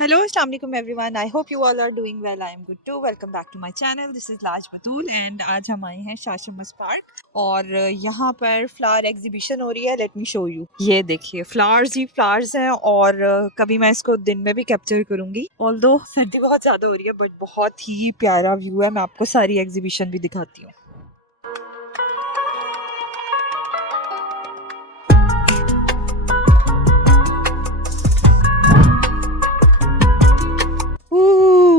Hello, Assalamualaikum everyone. I hope you all are doing well. I am good too. Welcome back to my channel. This is लाज बतूल and आज हम आए हैं शाशमस park और यहाँ पर फ्लावर एग्जीबिशन हो रही है. Late me show you. ये देखिए फ्लावर्स ही फ्लावर्स हैं और कभी मैं इसको दिन में भी कैप्चर करूंगी. ऑल्दो सर्दी बहुत ज़्यादा हो रही है बट बहुत ही प्यारा व्यू है. मैं आपको सारी एग्जीबिशन भी दिखाती हूँ.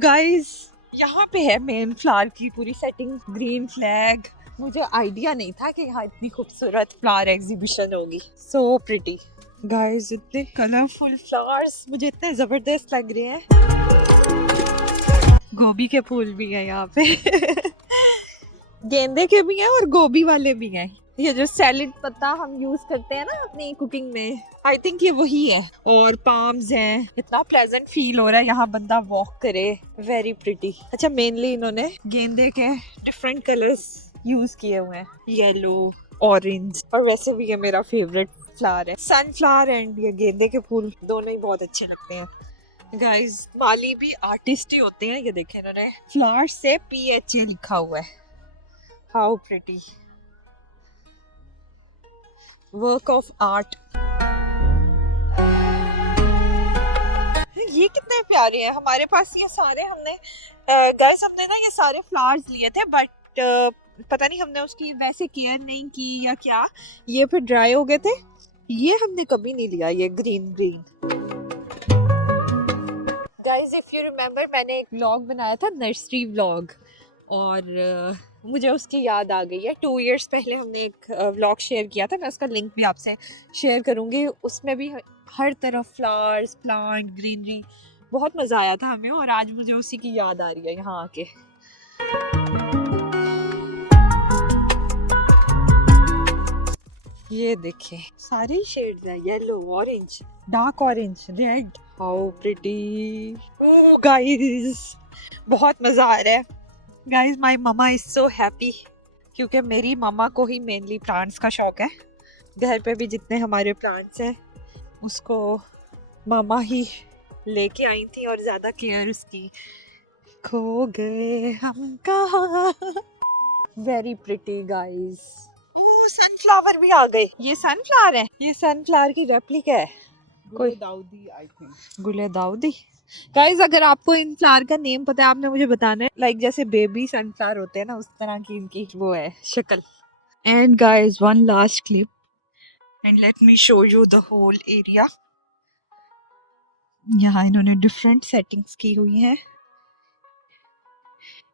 गाइस यहाँ पे है मेन फ्लावर की पूरी सेटिंग. Green flag. मुझे आइडिया नहीं था कि यहाँ इतनी खूबसूरत फ्लावर एग्जीबिशन होगी. So pretty guys. इतने कलरफुल फ्लावर्स मुझे इतने जबरदस्त लग रहे हैं. गोभी के फूल भी हैं यहाँ पे. गेंदे के भी हैं और गोभी वाले भी हैं. ये जो सैलेड पत्ता हम यूज करते हैं ना अपनी कुकिंग में, आई थिंक ये वही है. और पाम्स हैं. इतना प्लेजेंट फील हो रहा है यहाँ बंदा वॉक करे. Very pretty. अच्छा, मेनली इन्होंने गेंदे के डिफरेंट कलर्स यूज किए हुए हैं. येलो, ऑरेंज और वैसे भी ये मेरा फेवरेट फ्लावर है. सनफ्लावर एंड ये गेंदे के फूल दोनों ही बहुत अच्छे लगते हैं. गाइस माली भी आर्टिस्ट ही होते हैं. ये देखें इन्होंने फ्लावर से PHA लिखा हुआ है. How pretty. Work of art. ये कितने प्यारे हैं. हमारे पास ये सारे हमने ना ये सारे फ्लावर्स लिए थे बट पता नहीं हमने उसकी वैसे केयर नहीं की या क्या. ये फिर ड्राई हो गए थे. ये हमने कभी नहीं लिया. ये green guys, if you remember मैंने एक व्लॉग बनाया था, नर्सरी व्लॉग, और मुझे उसकी याद आ गई है. 2 इयर्स पहले हमने एक व्लॉग शेयर किया था. मैं उसका लिंक भी आपसे शेयर करूँगी. उसमें भी हर तरफ फ्लावर्स, प्लांट, ग्रीनरी, बहुत मज़ा आया था हमें. और आज मुझे उसी की याद आ रही है यहाँ आके. ये देखिए सारे शेड्स हैं. Yellow, orange, dark orange, red. How pretty. Guys बहुत मज़ा आ रहा है. Guys my mama is so happy क्योंकि मेरी ममा को ही मेनली प्लांट्स का शौक है. घर पे भी जितने हमारे प्लांट्स हैं उसको ममा ही लेके आई थी और ज़्यादा केयर उसकी. खो गए हम कहाँ. Very pretty guys. Oh sunflower भी आ गए. ये सनफ्लावर है. ये सनफ्लावर की रेप्लिका है. कोई दाऊदी आई थिंक. गुले दाऊदी. गाइज अगर आपको इन फ्लावर का नेम पता है आपने मुझे बताना है. लाइक जैसे बेबी सनफ्लावर होते हैं ना, उस तरह की इनकी वो है शक्ल. And guys one last clip and let me show you the whole area. यहाँ इन्होंने डिफरेंट सेटिंग्स की हुई हैं.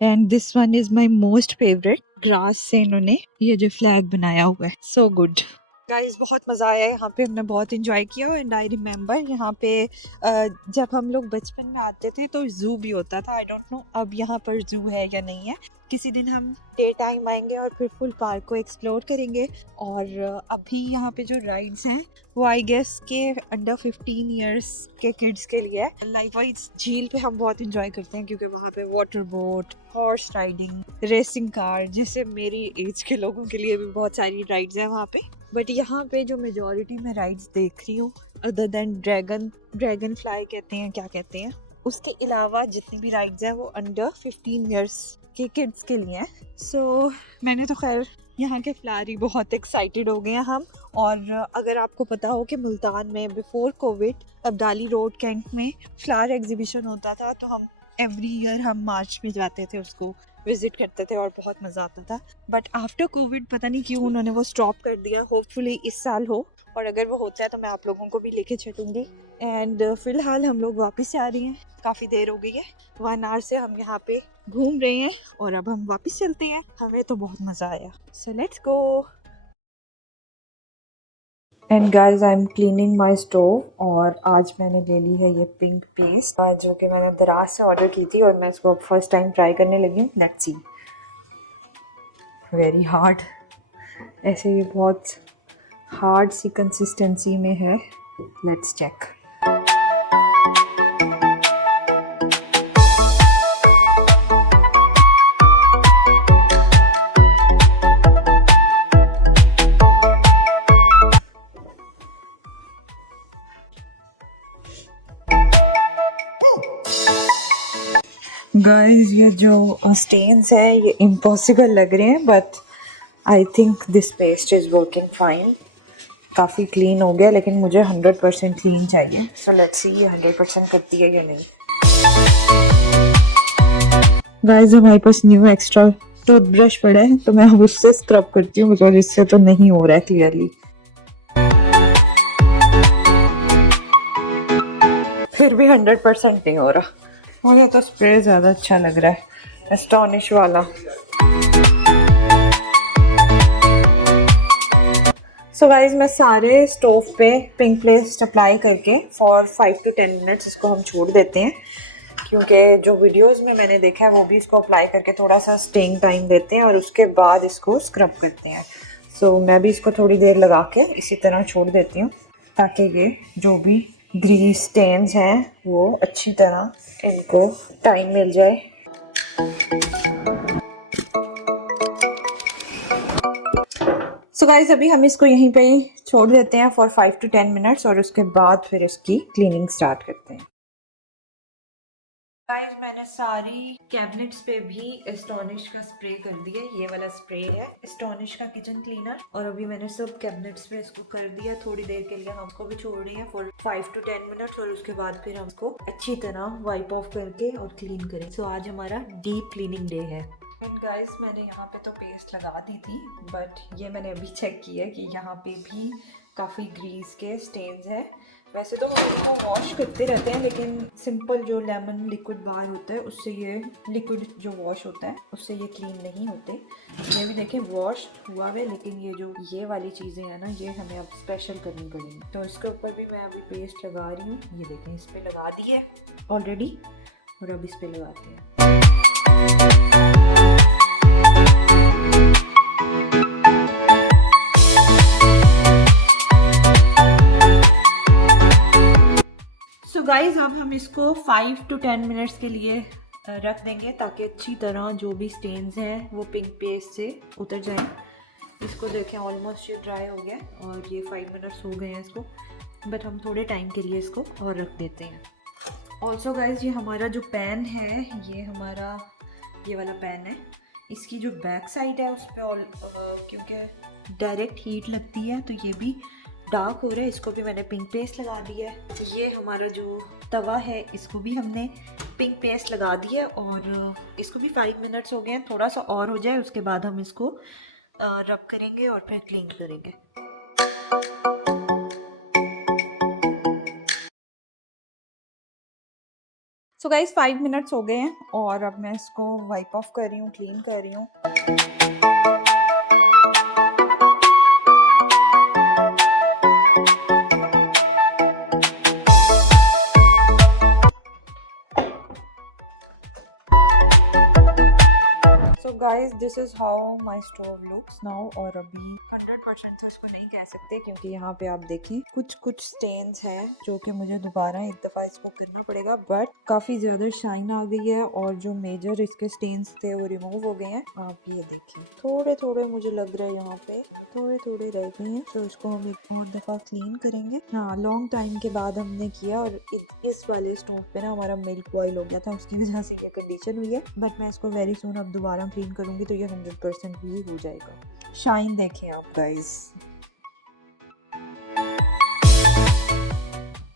And this one is my most favourite. Grass से इन्होंने ये जो फ्लैग बनाया हुआ है. So good. गाइस बहुत मज़ा आया यहाँ पे. हमने बहुत इंजॉय किया. एंड आई रिमेम्बर यहाँ पे जब हम लोग बचपन में आते थे तो ज़ू भी होता था. आई डोंट नो अब यहाँ पर ज़ू है या नहीं है. किसी दिन हम डे टाइम आएंगे और फिर फुल पार्क को एक्सप्लोर करेंगे. और अभी यहाँ पे जो राइड्स हैं वो आई गेस के अंडर 15 इयर्स के किड्स के लिए है. लाइकवाइज झील पे हम बहुत इंजॉय करते हैं क्योंकि वहाँ पे water boat, horse riding, racing car, जैसे मेरी एज के लोगों के लिए भी बहुत सारी राइड्स हैं वहाँ पे. बट यहाँ पे जो मेजॉरिटी में राइड्स देख रही हूँ अदर देन ड्रैगन फ्लाई कहते हैं, क्या कहते हैं, उसके अलावा जितनी भी राइड्स हैं वो अंडर 15 इयर्स के किड्स के लिए हैं. सो मैंने तो खैर यहाँ के फ्लावर ही बहुत एक्साइटेड हो गए हैं हम. और अगर आपको पता हो कि मुल्तान में before COVID Abdali road cantt में फ्लावर एग्जीबिशन होता था तो हम एवरी ईयर हम मार्च में जाते थे, उसको विजिट करते थे और बहुत मज़ा आता था. बट आफ्टर कोविड पता नहीं क्यों उन्होंने वो स्टॉप कर दिया. होपफुली इस साल हो और अगर वो होता है तो मैं आप लोगों को भी लेके चलूँगी. एंड फ़िलहाल हम लोग वापस आ रही हैं. काफ़ी देर हो गई है. 1 आवर से हम यहाँ पे घूम रहे हैं और अब हम वापस चलते हैं. हमें तो बहुत मज़ा आया. So let's go. And guys I am cleaning my stove और आज मैंने ले ली है ये पिंक पेस्ट जो कि मैंने दराज से ऑर्डर की थी और मैं इसको फर्स्ट टाइम ट्राई करने लगी हूँ. Let's see. Very hard. ऐसे ये बहुत हार्ड सी कंसिस्टेंसी में है. Let's check. गाइस ये जो स्टेन्स है ये इम्पॉसिबल लग रहे हैं, but I think this paste is working fine. काफ़ी क्लीन हो गया, लेकिन मुझे 100% क्लीन चाहिए। सो लेट्स सी ये 100% करती है या नहीं। गाइस हमारे पास न्यू एक्स्ट्रा टूथब्रश पड़ा है, तो मैं अब उससे स्क्रब करती हूँ, बिकॉज इससे तो नहीं हो रहा है क्लियरली। फिर भी 100% नहीं हो रहा। मुझे तो स्प्रे ज़्यादा अच्छा लग रहा है, एस्टॉनिश वाला। सो गाइज मैं सारे स्टोव पे पिंक पेस्ट अप्लाई करके फॉर 5 to 10 मिनट्स इसको हम छोड़ देते हैं, क्योंकि जो वीडियोस में मैंने देखा है वो भी इसको अप्लाई करके थोड़ा सा स्टेइंग टाइम देते हैं और उसके बाद इसको स्क्रब करते हैं। सो मैं भी इसको थोड़ी देर लगा के इसी तरह छोड़ देती हूँ, ताकि ये जो भी ग्रीस स्टेन्स हैं वो अच्छी तरह इनको टाइम मिल जाए। सो गाइस अभी हम इसको यहीं पे ही छोड़ देते हैं फॉर 5 to 10 मिनट्स और उसके बाद फिर इसकी क्लीनिंग स्टार्ट करते हैं। गाइस मैंने सारी कैबिनेट्स पे भी एस्टॉनिश का स्प्रे कर दिया। ये वाला स्प्रे है एस्टॉनिश का किचन क्लीनर, और अभी मैंने सब कैबिनेट्स पे इसको कर दिया। थोड़ी देर के लिए हम इसको भी छोड़ रहे हैं फॉर 5 to 10 मिनट्स और उसके बाद फिर हम इसको अच्छी तरह वाइप ऑफ करके और क्लीन करें। सो आज हमारा डीप क्लीनिंग डे है। एंड गाइस मैंने यहाँ पे तो पेस्ट लगा दी थी, बट ये मैंने अभी चेक किया कि यहाँ पे भी काफ़ी ग्रीस के स्टेन्स है। वैसे तो हम इसको वॉश करते रहते हैं, लेकिन सिंपल जो लेमन लिक्विड बार होता है उससे ये लिक्विड जो वॉश होता है उससे ये क्लीन नहीं होते। ये भी देखें वॉश हुआ है, लेकिन ये वाली चीज़ें हैं ना, ये हमें अब स्पेशल करनी पड़ेंगी। तो इसके ऊपर भी मैं अभी पेस्ट लगा रही हूँ। ये देखें इस पर लगा दी है ऑलरेडी, और अब इस पर लगाते हैं। गाइज अब हम इसको 5 to 10 मिनट्स के लिए रख देंगे, ताकि अच्छी तरह जो भी स्टेन्स हैं वो पिंक पेस्ट से उतर जाएं। इसको देखें ऑलमोस्ट ये ड्राई हो गया और ये 5 मिनट्स हो गए हैं इसको, बट हम थोड़े टाइम के लिए इसको और रख देते हैं। ऑल्सो गाइज ये हमारा जो पैन है, ये हमारा ये वाला पैन है, इसकी जो बैक साइड है उस पर क्योंकि डायरेक्ट हीट लगती है तो ये भी डार्क हो रहा है। इसको भी मैंने पिंक पेस्ट लगा दिया है। ये हमारा जो तवा है इसको भी हमने पिंक पेस्ट लगा दिया है और इसको भी 5 मिनट्स हो गए हैं। थोड़ा सा और हो जाए उसके बाद हम इसको रब करेंगे और फिर क्लीन करेंगे। सो गाइस 5 मिनट्स हो गए हैं और अब मैं इसको वाइप ऑफ कर रही हूँ, क्लीन कर रही हूँ। Guys this is how my stove looks now. और अभी 100% तो इसको नहीं कह सकते, क्योंकि यहाँ पे आप देखें कुछ स्टेन्स हैं जो कि मुझे दोबारा एक दफ़ा इसको करना पड़ेगा, बट काफ़ी ज़्यादा शाइन आ गई है और जो मेजर इसके स्टेन्स थे वो रिमूव हो गए हैं। आप ये देखें थोड़े मुझे लग रहा है यहाँ पे थोड़े रह गए हैं, तो इसको हम एक और दफ़ा क्लीन करेंगे। हाँ लॉन्ग टाइम के बाद हमने किया और इस वाले स्टोव पे ना हमारा मिल्क बॉयल हो गया था, उसकी वजह से ये कंडीशन हुई है। बट मैं इसको वेरी सून अब दोबारा क्लीन करूंगी तो ये 100% भी हो जाएगा। शाइन देखें आप guys.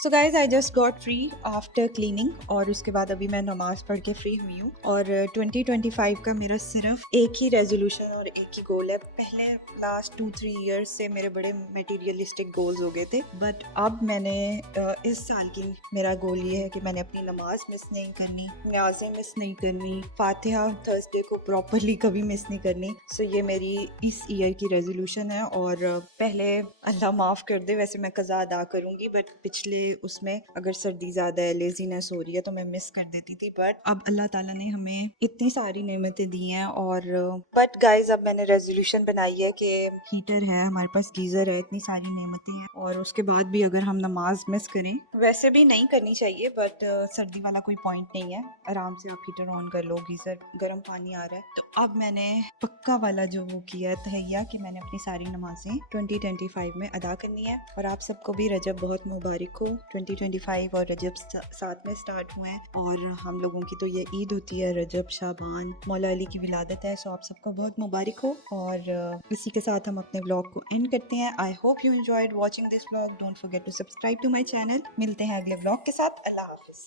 So guys I just got free after cleaning, और उसके बाद अभी मैं नमाज़ पढ़ के फ्री हुई हूँ। और 2025 का मेरा सिर्फ एक ही रेजोल्यूशन और एक ही गोल है। पहले लास्ट 2-3 ईयर्स से मेरे बड़े मटेरियलिस्टिक गोल्स हो गए थे, बट अब मैंने इस साल की मेरा गोल ये है कि मैंने अपनी नमाज मिस नहीं करनी, न्याज़ें मिस नहीं करनी, फातिहा थर्सडे को प्रॉपरली कभी मिस नहीं करनी। सो ये मेरी इस ईयर की रेजोल्यूशन है। और पहले अल्लाह माफ़ कर दे, वैसे मैं कज़ा अदा करूँगी, बट पिछले उसमें अगर सर्दी ज़्यादा है, लेजीनेस हो रही है तो मैं मिस कर देती थी। बट अब अल्लाह ताला ने हमें इतनी सारी नेमतें दी हैं। और बट गाइज अब मैंने रेजोल्यूशन बनाई है कि हीटर है हमारे पास, गीज़र है, इतनी सारी नेमतें हैं, और उसके बाद भी अगर हम नमाज मिस करें, वैसे भी नहीं करनी चाहिए, बट सर्दी वाला कोई पॉइंट नहीं है, आराम से आप हीटर ऑन कर लो, गीज़र गर्म पानी आ रहा है। तो अब मैंने पक्का वाला जो वो किया तहैया कि मैंने अपनी सारी नमाजें 2025 में अदा करनी है। और आप सबको भी रजब बहुत मुबारक हो। 2025 और रजब साथ में स्टार्ट हुए हैं, और हम लोगों की तो ये ईद होती है, रजब शाबान, मौला अली की विलादत है। सो आप सबको बहुत मुबारक हो। और इसी के साथ हम अपने व्लॉग को एंड करते हैं। I hope you enjoyed watching this vlog. Don't forget to subscribe to my channel. मिलते हैं अगले व्लॉग के साथ। अल्लाह हाफिज़।